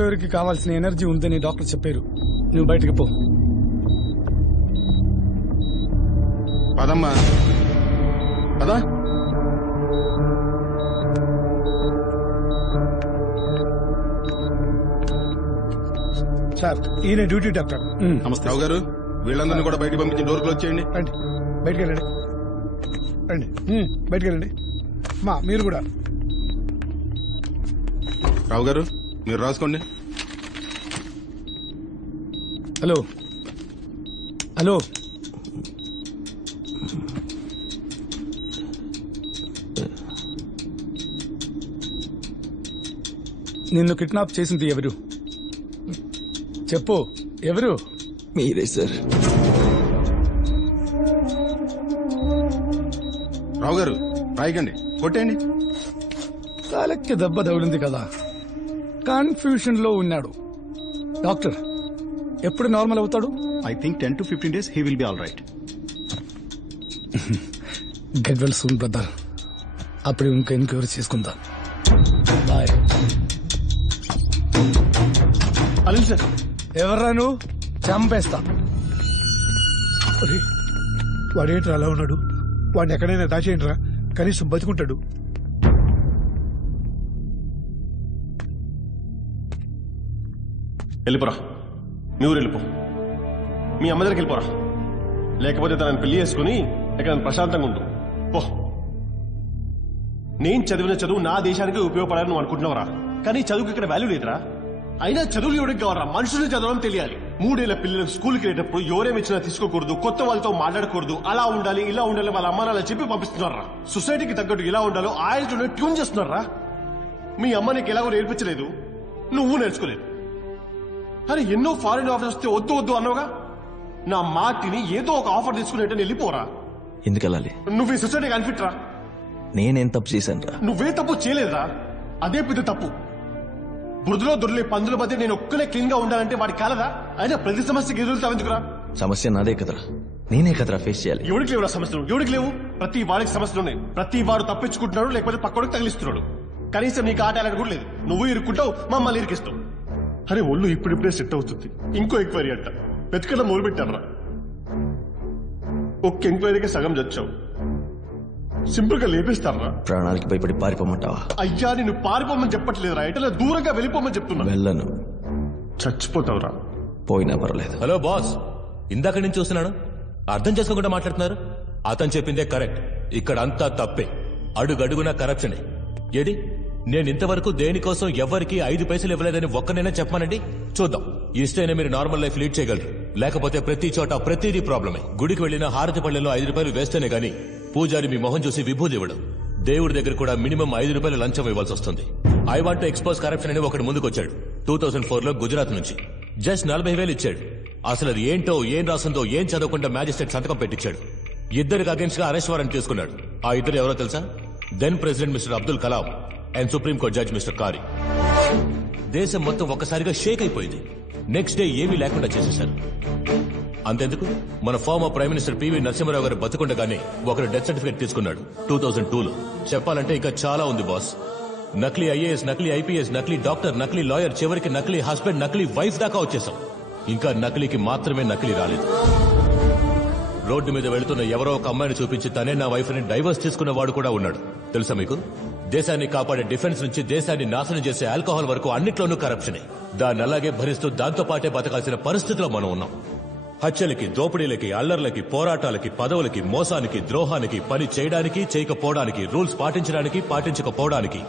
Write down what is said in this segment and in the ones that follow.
రికవరీకి కావాల్సిన ఎనర్జీ ఉందని డాక్టర్ చెప్పారు. నువ్వు బయటకు పో. పదమ్మా పదా. సార్ ఈయన డ్యూటీ డాక్టర్. నమస్తే రావు గారు. వీళ్ళందరినీ కూడా బయటకు పంపించి డోర్ క్లోజ్ చేయండి. రండి బయటికి వెళ్ళండి. రండి బయటికి వెళ్ళండి. మా మీరు కూడా. రావు గారు మీరు రాసుకోండి. హలో హలో, నిన్ను కిడ్నాప్ చేసింది ఎవరు? చెప్పు, ఎవరు? మీరే సార్. రావు గారు రాయకండి, కొట్టేయండి. తలకి దెబ్బ తగిలింది కదా, కన్ఫ్యూషన్ లో ఉన్నాడు. డాక్టర్ ఎప్పుడు నార్మల్ అవుతాడు? I think 10 to 15 days he will be all right. Get well soon brother. అప్పుడు ఇంకా ఎంక్వైరీ చేసుకుందాం. బాయ్. అనిల్ సార్. ఎవర్రా నువ్వు? చంపేస్తా. వాడేంట్రా అలా ఉన్నాడు? వాడిని ఎక్కడైనా దాచేయండి రా, కనీసం బతుకుంటాడు. వెళ్ళిపోరా, నువ్వు వెళ్ళిపో. మీ అమ్మ దగ్గరికి వెళ్ళిపోరా, లేకపోతే తనని పెళ్లి చేసుకుని ఎక్కడ ప్రశాంతంగా ఉండు. పో. నేను చదివిన చదువు నా దేశానికి ఉపయోగపడాలని నువ్వు అనుకుంటున్నావురా, కానీ చదువుకి ఇక్కడ వాల్యూ లేదురా. అయినా చదువులు ఎవరికి కావాలరా? మనుషులు చదవడం తెలియాలి. 3 ఏళ్ల పిల్లలకు స్కూల్కి వెళ్ళేటప్పుడు ఎవరేమిచ్చినా తీసుకోకూడదు, కొత్త వాళ్ళతో మాట్లాడకూడదు, అలా ఉండాలి ఇలా ఉండాలి వాళ్ళ అమ్మ నాన్న చెప్పి పంపిస్తున్నారా. సొసైటీకి తగ్గట్టు ఇలా ఉండాలో ఆయనతోనే ట్యూన్ చేస్తున్నారా. మీ అమ్మ నీకు ఎలాగో నేర్పించలేదు, నువ్వు నేర్చుకోలేదు. అరే ఎన్నో ఫారిన్ ఆఫర్స్ వస్తే వద్దు వద్దు అన్నావుగా. నా మాటిని ఏదో ఒక ఆఫర్ తీసుకుని వెళ్ళిపోరా. ఎందుకు వెళ్ళాలి? నువ్వు ఈ సొసైటీకి అన్ఫిట్ రా. నేనేం తప్పు చేశాను రా? నువ్వే తప్పు చేయలేదురా, అదే పెద్ద తప్పు. బురదలో దొరిలే పందుల మధ్య నేను ఒక్కనే క్లీన్ గా ఉండాలంటే వాడి కాలదా? అయినా ప్రతి సమస్యకి ఎదురుతావెందుకురా? సమస్య నాదే కదరా, నేనే కదరా ఫేస్ చేయాలి. ఎవరికి లేవురా సమస్యలు? ఎవరికి లేవు? ప్రతి వాడికి సమస్యలు ఉన్నాయి. ప్రతి వాడు తప్పించుకుంటున్నాడు, లేకపోతే పక్కడికి తగిలిస్తున్నాడు. కనీసం నీకు ఆట ఆడాలని కూడా లేదు. నువ్వు ఇరుక్కుంటావు, మమ్మల్ని ఇరికిస్తావు. అరే ఒళ్ళు ఇప్పుడిప్పుడే సెట్ అవుతుంది, ఇంకో ఎంక్వైరీ అంట. వెతకడం మొదలు పెట్టారా? ఒక్క ఎంక్వైరీకి సగం చచ్చావు, సింపుల్ గా లేపేస్తారా? ప్రాణాలకి భయపడి పారిపోమంటావా? అయ్యా నిన్ను పారిపోమని చెప్పట్లేదురా, ఎట్లా దూరంగా వెళ్ళిపోమని చెప్తున్నా. వెళ్ళను. చచ్చిపోతావురా. పోయినా పర్లేదు. హలో బాస్, ఇందాక నుంచి చూస్తున్నాను, అర్థం చేసుకోకుండా మాట్లాడుతున్నారు. అతను చెప్పిందే కరెక్ట్, ఇక్కడ అంతా తప్పే. అడుగడుగునా కరప్షనే. ఏది నేను ఇంతవరకు దేనికోసం ఎవరికి 5 పైసలు ఇవ్వలేదని ఒక్కనైనా చెప్పమానండి, చూద్దాం. ఇస్తేనే మీరు నార్మల్ లైఫ్ లీడ్ చేయగలరు, లేకపోతే ప్రతి చోట ప్రతిదీ ప్రాబ్లమే. గుడికి వెళ్లిన హారతి పళ్ళెలో 5 రూపాయలు వేస్తేనే గానీ పూజారి మీ మొహం చూసి విభూది ఇవ్వడం. దేవుడి దగ్గర కూడా మినిమం 5 రూపాయలు లంచం ఇవ్వాల్సి వస్తుంది. I want to expose corruption అని ఒకటి ముందుకొచ్చాడు 2004లో గుజరాత్ నుంచి. జస్ట్ 40,000 ఇచ్చాడు. అసలు అది ఏంటో, ఏం రాసిందో ఏం చదవకుండా మ్యాజిస్ట్రేట్ సంతకం పెట్టించాడు. ఇద్దరికి అగేన్స్ట్ గా అరెస్ట్ వారెంట్ చేసుకున్నాడు. ఆ ఇద్దరు ఎవరో తెలుసా? Then president mister Abdul Kalam and supreme court judge mister Khare. దేశం మొత్తం ఒక్కసారిగా షేక్ అయిపోయింది. నెక్స్ట్ డే ఏమీ లేకుండా చేసేశారు. అంతెందుకు, మన former prime minister PV Narasimha Rao గారు బతుకుండగానే ఒకరు డెత్ సర్టిఫికేట్ తీసుకున్నాడు 2002లో. చెప్పాలంటే ఇంకా చాలా ఉంది బాస్. నకిలీ ఐఏఎస్, నకిలీ ఐపీఎస్, నకిలీ డాక్టర్, నకిలీ లాయర్, చివరికి నకిలీ హస్బెండ్, నకిలీ వైఫ్ దాకా వచ్చేసాం. ఇంకా నకిలీకి మాత్రమే నకిలీ రాలేదు. రోడ్డు మీద వెళుతున్న ఎవరో ఒక అమ్మాయిని చూపించి తనే నా వైఫ్ ని డైవర్స్ తీసుకున్న వాడు కూడా ఉన్నాడు. తెలుసా మీకు? దేశాన్ని కాపాడే డిఫెన్స్ నుంచి దేశాన్ని నాశనం చేసే ఆల్కహాల్ వరకు అన్నిట్లోనూ కరప్షనే. దాన్ని అలాగే భరిస్తూ దాంతో పాటే బతకాల్సిన పరిస్థితిలో మనం ఉన్నాం. హత్యలకి, దోపిడీలకి, అల్లర్లకి, పోరాటాలకి, పదవులకి, మోసానికి, ద్రోహానికి, పని చేయడానికి, చేయకపోవడానికి, రూల్స్ పాటించడానికి, పాటించకపోవడానికి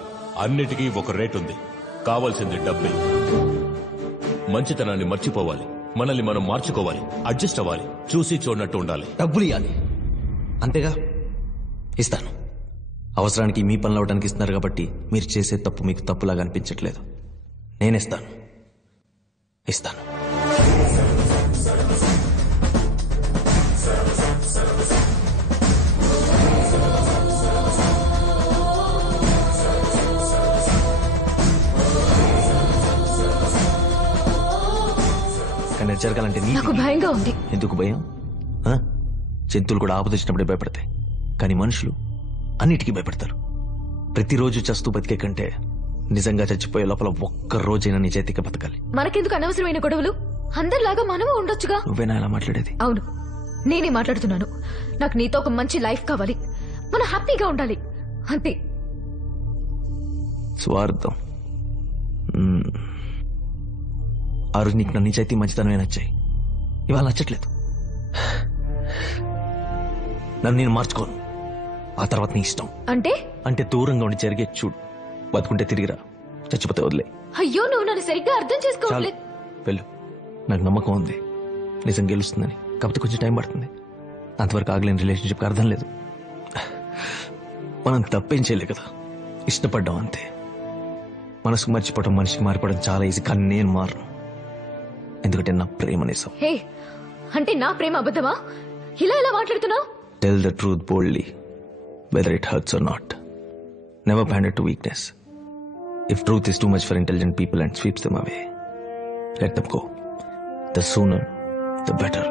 అన్నిటికీ ఒక రేట్ ఉంది. కావాల్సింది డబ్బే. మంచితనాన్ని మర్చిపోవాలి, మనల్ని మనం మార్చుకోవాలి, అడ్జస్ట్ అవ్వాలి, చూసి చూడనట్టు ఉండాలి. డబ్బులు ఇవ్వాలి అంతేగా? ఇస్తాను. అవసరానికి మీ పనులు అవడానికి ఇస్తున్నారు కాబట్టి మీరు చేసే తప్పు మీకు తప్పులాగా అనిపించట్లేదు. నేనేస్తాను, ఇస్తాను. కానీ జరగాలంటే నాకు భయంగా ఉంది. ఎందుకు భయం? జంతువులు కూడా ఆపదొచ్చినప్పుడే భయపడతాయి, కానీ మనుషులు అన్నిటికీ భయపడతారు. ప్రతిరోజు చస్తూ బతికే కంటే నిజంగా చచ్చిపోయే లోపల ఒక్క రోజైనా నిజాయితీగా బతకాలి. మనకెందుకు అనవసరమైన గొడవలు? అందరిలాగా మనము ఉండొచ్చుగా. నువ్వేనా ఇలా మాట్లాడేది? అవును, నేనే మాట్లాడుతున్నాను. నాకు నీతో ఒక మంచి లైఫ్ కావాలి, మనం హ్యాపీగా ఉండాలి, అంతే. స్వార్థం. ఆ రోజు నీకు నా నిజాయితీ మంచితనమే నచ్చాయి, ఇవాళ నచ్చట్లేదు. నన్ను నేను మార్చుకోను, ఆ తర్వాత నీ ఇష్టం. అంటే దూరంగా ఉండి జరిగే చూడు. బతుకుంటే తిరిగిరా, చచ్చిపోతే వదిలే. అయ్యో, నువ్వు నన్ను సరిగ్గా అర్థం చేసుకోవట్లేదు. వెళ్ళు, నాకు నమ్మకం ఉంది నిజం గెలుస్తుందని. కాకపోతే కొంచెం టైం పడుతుంది. అంతవరకు ఆగలేని రిలేషన్షిప్కి అర్థం లేదు. మనం తప్పేం చేయలే కదా, ఇష్టపడ్డాం అంతే. మనసుకు మర్చిపోవడం, మనిషికి మారిపోవడం చాలా ఈజీ. కానీ నేను మారను, ఎందుకంటే నా ప్రేమ నిజం. హే, అంటే నా ప్రేమ అబద్ధమా? ఇలా ఎలా మాట్లాడుతున్నావు? Tell the truth boldly, whether it hurts or not. Never pander to weakness. If truth is too much for intelligent people and sweeps them away, let them go. The sooner, the better.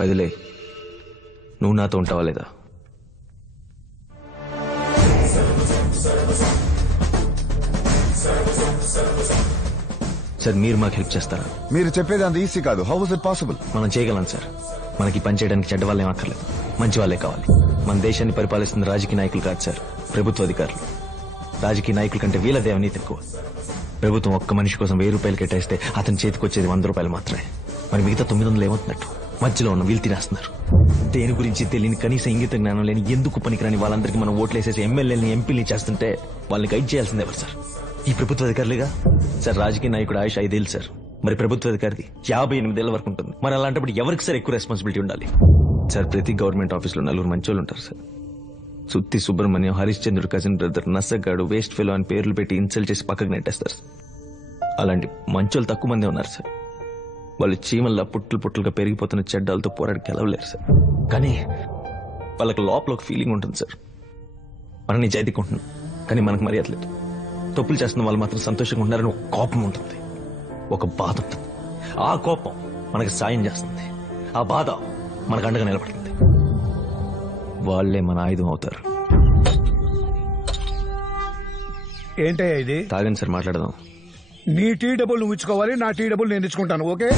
వదిలే, నువ్వు నాతో ఉంటావా లేదా? Sir, మీరు మాకు help చేస్తారా? మీరు చెప్పేది అంత ఈజీ కాదు. How is it possible? మనం చేయగలం సార్. మనకి పని చేయడానికి చెడ్డ వాళ్ళేం అక్కర్లేదు, మంచి వాళ్ళే కావాలి. మన దేశాన్ని పరిపాలిస్తున్న రాజకీయ నాయకులు కాదు సార్, ప్రభుత్వ అధికారులు. రాజకీయ నాయకుల కంటే వీళ్ళదే అవినీతి ఎక్కువ. ప్రభుత్వం ఒక్క మనిషి కోసం 1000 రూపాయలు కేటాయిస్తే అతని చేతికి వచ్చేది 100 రూపాయలు మాత్రమే. మరి మిగతా 900 ఏమవుతున్నట్టు? మధ్యలో ఉన్న వీళ్ళు తినేస్తున్నారు. దేని గురించి తెలియని, కనీసం ఇంగిత జ్ఞానం లేని, ఎందుకు పనికిరాని వాళ్ళందరికీ మనం ఓట్లేసేసి ఎమ్మెల్యేని, ఎంపీని చేస్తుంటే వాళ్ళని గైడ్ చేయాల్సిందే ఎవరు సార్? ఈ ప్రభుత్వ అధికారులుగా. సార్, రాజకీయ నాయకుడు ఆయుష్ 5 ఏళ్ళు సార్, మరి ప్రభుత్వ అధికారిది 58 ఏళ్ల వరకు ఉంటుంది. మరి అలాంటప్పుడు ఎవరికి సార్ ఎక్కువ రెస్పాన్సిబిలిటీ ఉండాలి? సార్, ప్రతి గవర్నమెంట్ ఆఫీసులో 4 మంచోళ్ళు ఉంటారు సార్. సుత్తి సుబ్రహ్మణ్యం, హరిశ్చంద్రుడు కజిన్ బ్రదర్, నసగాడు, వేస్ట్ ఫెలో అని పేర్లు పెట్టి ఇన్సల్ట్ చేసి పక్కకు నెట్టేస్తారు సార్. అలాంటి మంచోళ్ళు తక్కువ మందే ఉన్నారు సార్. వాళ్ళు చీమల్లా పుట్టులుగా పెరిగిపోతున్న చెడ్డాలతో పోరాడి గెలవలేరు సార్. కానీ వాళ్ళకి లోపల ఒక ఫీలింగ్ ఉంటుంది సార్, మనం నిజాయితీగా ఉంటున్నాం కానీ మనకు మర్యాద లేదు. తప్పులు చేస్తున్న వాళ్ళు మాత్రం సంతోషంగా ఉన్నారని ఒక కోపం ఉంటుంది, ఒక బాధ ఉంటుంది. ఆ కోపం మనకు సాయం చేస్తుంది, ఆ బాధ మనకు అండగా నిలబడుతుంది. వాళ్లే మన ఆయుధం అవుతారు. ఏంటయ్యా ఇది? తాగండి సార్, మాట్లాడదాం. నీ టీ డబ్బులు నువ్వు ఇచ్చుకోవాలి, నా టీ డబ్బులు నేను ఇచ్చుకుంటాను. ఓకే?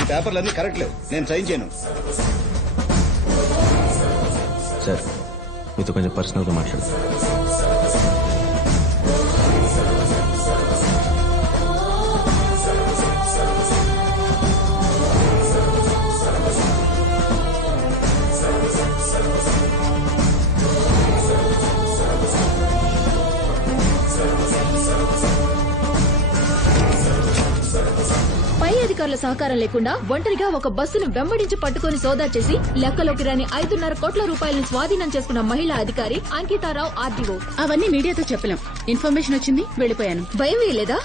ఈ పేపర్లన్నీ కరెక్ట్ లేవు, నేను సైన్ చేయను. సార్, మీతో కొంచెం పర్సనల్గా మాట్లాడదాం. పై అధికారుల సహకారం లేకుండా ఒంటరిగా ఒక బస్సును వెంబడించి పట్టుకుని సోదా చేసి లెక్కలోకి రాని 5.5 కోట్ల రూపాయలను స్వాధీనం చేసుకున్న మహిళా అధికారి అంకితారావు ఆర్డీఓ. అవన్నీ మీడియాతో చెప్పలేం. ఇన్ఫర్మేషన్ వచ్చింది, వెళ్ళిపోయాను. భయం వేయలేదా?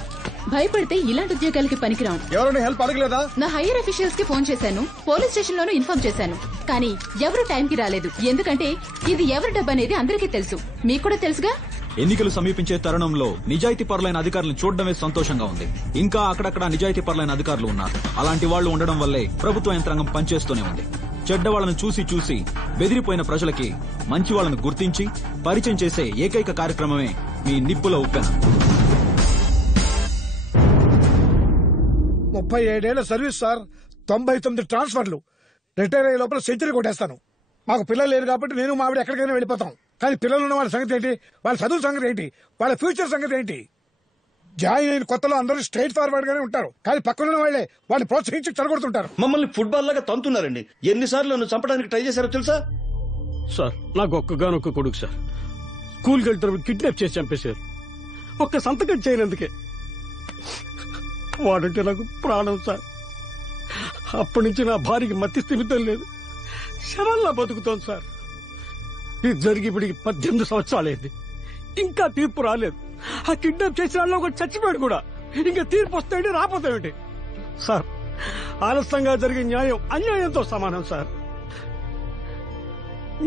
భయపడితే ఇలాంటి ఉద్యోగాలకి పనికిరాం. ఎవరైనా హెల్ప్ అడగలేదా? నా హైయర్ అఫీషియల్స్ కి ఫోన్ చేశాను, పోలీస్ స్టేషన్ లోనూ ఇన్ఫార్మ్ చేశాను. కానీ ఎవరు టైంకి రాలేదు. ఎందుకంటే ఇది ఎవరి డబ్బు అనేది అందరికీ తెలుసు, మీకు కూడా తెలుసుగా. ఎన్నికలు సమీపించే తరుణంలో నిజాయితీ పరులైన అధికారులను చూడడమే సంతోషంగా ఉంది. ఇంకా అక్కడక్కడ నిజాయితీ పరులైన అధికారులు ఉన్నారు. అలాంటి వాళ్లు ఉండడం వల్లే ప్రభుత్వ యంత్రాంగం పనిచేస్తూనే ఉంది. చెడ్డవాళ్లను చూసి చూసి బెదిరిపోయిన ప్రజలకి మంచి వాళ్లను గుర్తించి పరిచయం చేసే ఏకైక కార్యక్రమమే మీ నిప్పుల ఉప్పెన. 37 ఏళ్ల సర్వీస్ సార్, 99 ట్రాన్స్ఫర్లు. రిటైర్ అయ్యే లోపల సెంచరీ కొట్టేస్తాను. మాకు పిల్లలు లేరు కాబట్టి నేను మావిడ ఎక్కడికైనా వెళ్ళిపోతాం. కానీ పిల్లలు ఉన్న వాళ్ళ సంగతి ఏంటి? వాళ్ళ చదువు సంగతి ఏంటి? వాళ్ళ ఫ్యూచర్ సంగతి ఏంటి? జాయిన్ అయిన కొత్తలో అందరూ స్ట్రైట్ ఫార్వర్డ్ గానే ఉంటారు, కానీ పక్కనున్న వాళ్లే వాళ్ళని ప్రోత్సహించి చెడగొడుతుంటారు. మమ్మల్ని ఫుట్బాల్ లాగా తంతున్నారండి. ఎన్నిసార్లు నన్ను చంపడానికి ట్రై చేశారో తెలుసా? సార్, నాకు ఒక్కగానొక్క కొడుకు సార్. స్కూల్కి వెళ్తున్నప్పుడు కిడ్నాప్ చేసి చంపేశారు. ఒక్క సంతకం చేయనందుకే. వాడంటే నాకు ప్రాణం సార్. అప్పటి నుంచి నా భార్యకి మతి స్థిమితం లేదు, శవల్లా బతుకుతోంది సార్. ఇది జరిగి ఇప్పటికి 18 సంవత్సరాలైంది, ఇంకా తీర్పు రాలేదు. ఆ కిడ్నాప్ చేసిన వాళ్ళు ఒకటి చచ్చిపోయాడు కూడా. ఇంకా తీర్పు వస్తాయంటే రాపోతాయండి సార్. ఆలస్యంగా జరిగే న్యాయం అన్యాయంతో సమానం సార్.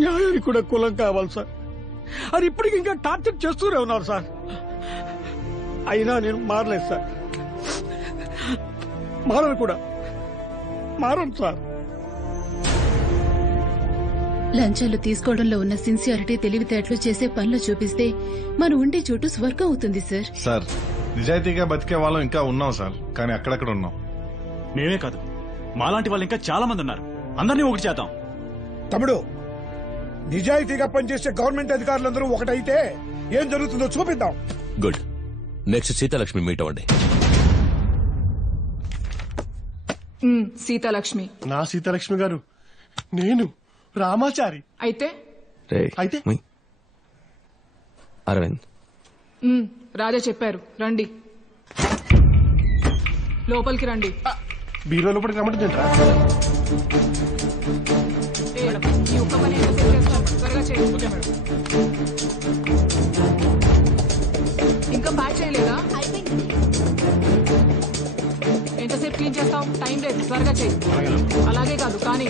న్యాయానికి కూడా కులం కావాలి సార్. అది ఇప్పటికి ఇంకా టార్చర్ చేస్తూనే ఉన్నారు సార్. అయినా నేను మారలేదు సార్, మారను కూడా మారను సార్. లంచాలు తీసుకోవడంలో ఉన్న సిన్సియారిటీ తెలివితేటలు చేసే పనులు చూపిస్తే మనం ఉండే చోటు స్వర్గం అవుతుంది సార్. సార్ నిజాయితీగా బతికే వాళ్ళం ఇంకా ఉన్నాం సార్, కానీ అక్కడక్కడ ఉన్నాం. మేమే కాదు, మాలాంటి వాళ్ళు ఇంకా చాలా మంది ఉన్నారు. అందరినీ ఒకటి చేద్దాం. తమ్ముడు, నిజాయితీగా పనిచేసే గవర్నమెంట్ అధికారులందరూ ఒకటైతే ఏం జరుగుతుందో చూపిద్దాం. గుడ్. నెక్స్ట్ సీతాలక్ష్మి మీట్ అవ్వండి. సీతాలక్ష్మి. నా సీతాలక్ష్మి గారు, నేను రామాచారి. అయితే అయితే అరవింద్, రాజా చెప్పారు రండి, లోపలికి రండి. బీరో లోపలికి రమ్మంటుందంటరా? ఈ ఒక్క పని ఎంతసేపు చేస్తారు? త్వరగా చేయండి. ఇంకా ప్యాక్ చేయలేదా? ఎంతసేపు క్లీన్ చేస్తావు? టైం లేదు, త్వరగా చేయి. అలాగే కాదు కానీ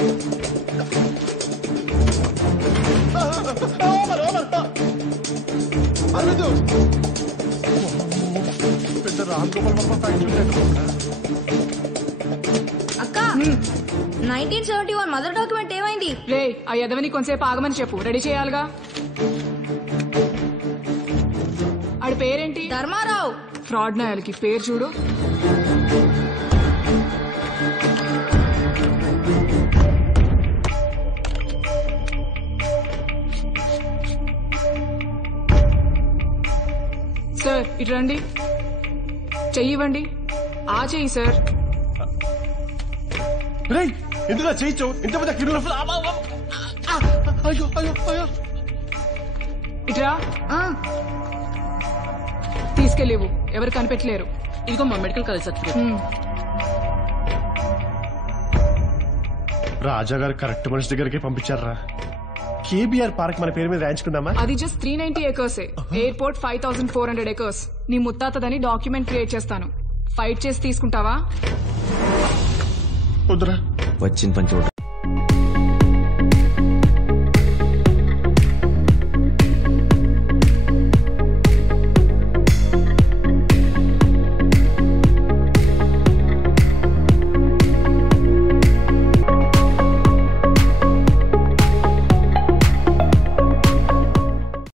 పెద్ద రామ్ గోపాల్ వర్మ ఫ్యాక్టరీ. అక్క 1971 మదర్ డాక్యుమెంట్ ఏమైంది? రే, ఆ యదవని కొంతసేపు ఆగమని చెప్పు, రెడీ చేయాలిగా. ఆడి పేరేంటి? ధర్మారావు. ఫ్రాడ్ నాయాలకి పేరు చూడు. సార్ ఇటు రండి, చెయ్యివ్వండి. ఆ చెయ్యి సార్. ఎందుకు చేయించు? ఇంతమంది క్రిమినల్. అయ్యో అయ్యో అయ్యో. ఇట్రా. తీసుకెళ్ళివు, ఎవరు కనిపెట్టలేరు. ఇదిగో మా మెడికల్ కాలేజ్ సర్టిఫికేట్. రాజా గారు కరెక్ట్ మనిషి దగ్గరికి పంపించారా? కేబీఆర్ పార్క్ మన పేరు మీద రాయించుకుందామా? అది జస్ట్ 390 acres. Airport 5400 acres. నీ ముత్తాతదని డాక్యుమెంట్ క్రియేట్ చేస్తాను. ఫైట్ చేసి తీసుకుంటావా? వద్దురా. వచ్చిన పని చూడ.